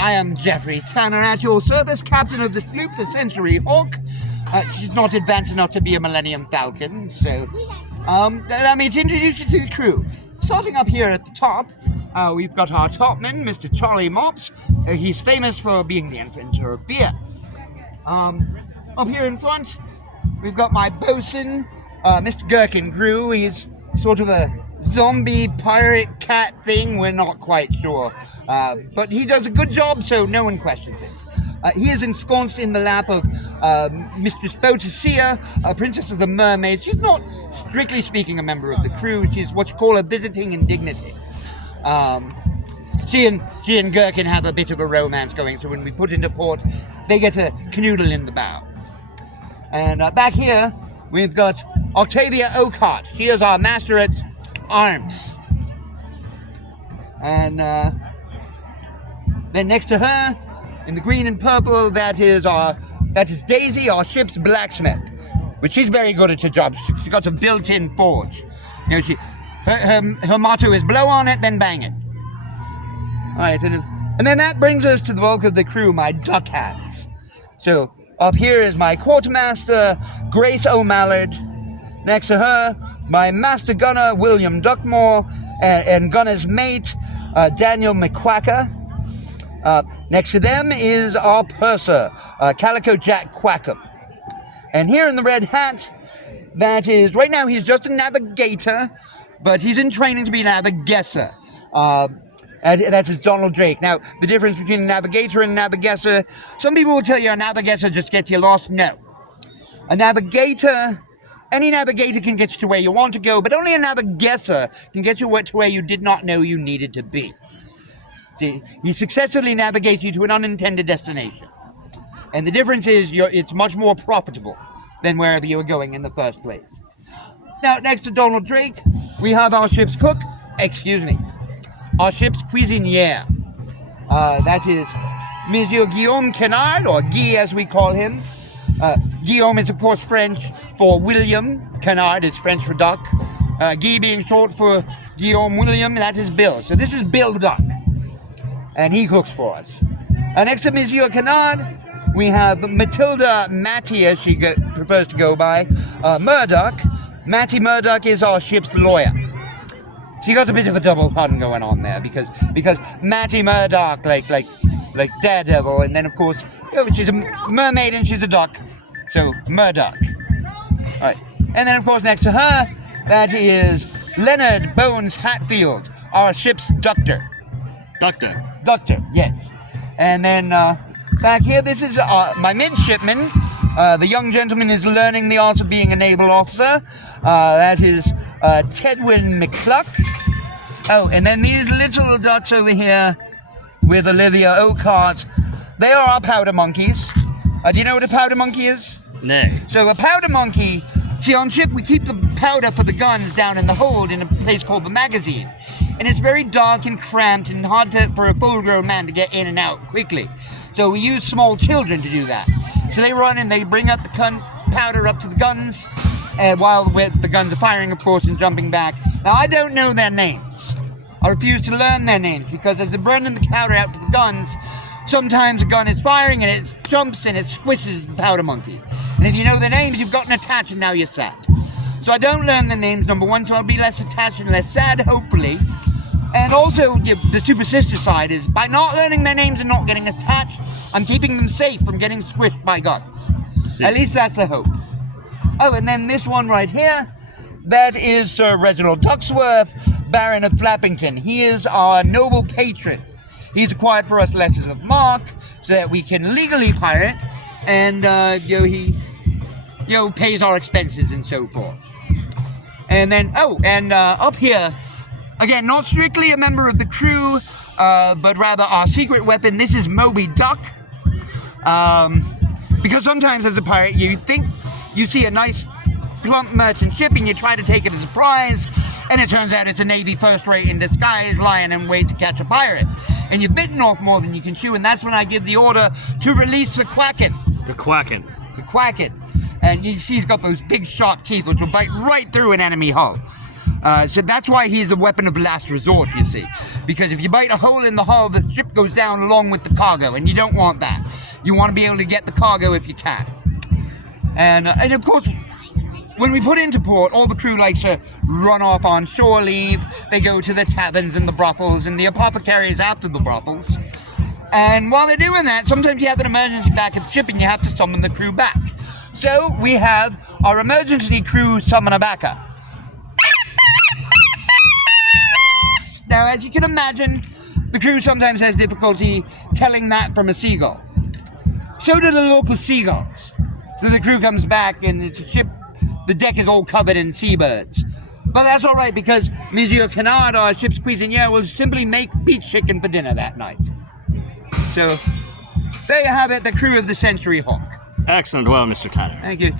I am Jeffrey Tanner at your service, captain of the Sloop Century Hawk. She's not advanced enough to be a Millennium Falcon, so allow me to introduce you to the crew. Starting up here at the top, we've got our topman, Mr. Charlie Mops. He's famous for being the inventor of beer. Up here in front, we've got my bosun, Mr. Gherkin Crew. He's sort of a zombie pirate cat thing, we're not quite sure. But he does a good job, so no one questions it. He is ensconced in the lap of Mistress Boadicea, Princess of the Mermaids. She's not, strictly speaking, a member of the crew. She's what you call a visiting indignity. She and Gherkin have a bit of a romance going, so when we put into port, they get a canoodle in the bow. And back here, we've got Octavia Oakhart. She is our master at arms. And then next to her, in the green and purple, that is Daisy, our ship's blacksmith, which she's very good at her job. She's got a built-in forge. You know, her motto is blow on it, then bang it. All right, and then that brings us to the bulk of the crew, my duck hands. So up here is my quartermaster, Grace O'Mallard. Next to her, my master gunner, William Duckmore, and gunner's mate, Daniel McQuacker. Next to them is our purser, Calico Jack Quackham. And here in the red hat, that is, right now he's just a navigator, but he's in training to be a navigesser. That is Donald Drake. Now, the difference between a navigator and a navigesser, some people will tell you a navigesser just gets you lost. No. A navigator, any navigator can get you to where you want to go, but only a navigesser can get you to where you did not know you needed to be. See, he successfully navigates you to an unintended destination. And the difference is it's much more profitable than wherever you were going in the first place. Now, next to Donald Drake, we have our ship's cook, our ship's cuisinier. That is Monsieur Guillaume Kennard, or Guy as we call him. Guillaume is, of course, French for William. Kennard is French for duck. Guy being short for Guillaume William, that is Bill. So this is Bill Duck, and he cooks for us. Next to Monsieur Kennard, we have Matilda Matty, as she prefers to go by, Murdoch. Matty Murdoch is our ship's lawyer. She got a bit of a double pun going on there because Matty Murdoch, like Daredevil, and then of course, she's a mermaid and she's a duck, so Murdoch. All right, and then of course next to her, that is Leonard Bones Hatfield, our ship's doctor. Doctor, yes. And then back here, this is my midshipman. The young gentleman is learning the art of being a naval officer. That is Tedwin McCluck. Oh, and then these little ducks over here with Olivia Oakhart, they are our powder monkeys. Do you know what a powder monkey is? No. So a powder monkey, see, on ship we keep the powder for the guns down in the hold in a place called the magazine. And it's very dark and cramped and hard for a full-grown man to get in and out quickly. So we use small children to do that. So they run and they bring up the powder up to the guns, while the guns are firing, of course, and jumping back. Now, I don't know their names. I refuse to learn their names, because as they're burning the powder out to the guns, sometimes a gun is firing and it jumps and it squishes the powder monkey. And if you know their names, you've gotten attached and now you're sad. So I don't learn their names, number one, so I'll be less attached and less sad, hopefully. And also, the superstitious side is, by not learning their names and not getting attached, I'm keeping them safe from getting squished by guns. At least that's the hope. Oh, and then this one right here, that is Sir Reginald Ducksworth, Baron of Flappington. He is our noble patron. He's acquired for us letters of marque so that we can legally pirate, and he pays our expenses and so forth. And then, up here, again, not strictly a member of the crew, but rather our secret weapon. This is Moby Duck. Because sometimes as a pirate, you think you see a nice plump merchant ship and you try to take it as a prize, and it turns out it's a Navy first-rate in disguise lying in wait to catch a pirate. And you've bitten off more than you can chew, and that's when I give the order to release the Quacken. The Quacken. And she's got those big sharp teeth which will bite right through an enemy hull. So that's why he's a weapon of last resort, you see. Because if you bite a hole in the hull, the ship goes down along with the cargo, and you don't want that. You want to be able to get the cargo if you can. And of course, when we put into port, all the crew likes to run off on shore leave. They go to the taverns and the brothels and the apothecaries after the brothels. And while they're doing that, sometimes you have an emergency back at the ship and you have to summon the crew back. So we have our emergency crew summoner backer. Now, as you can imagine, the crew sometimes has difficulty telling that from a seagull. So do the local seagulls. So the crew comes back and the ship, the deck is all covered in seabirds. But that's all right because Monsieur Canard, our ship's cuisinier, will simply make beach chicken for dinner that night. So there you have it, the crew of the Century Hawk. Excellent. Well, Mr. Tanner. Thank you.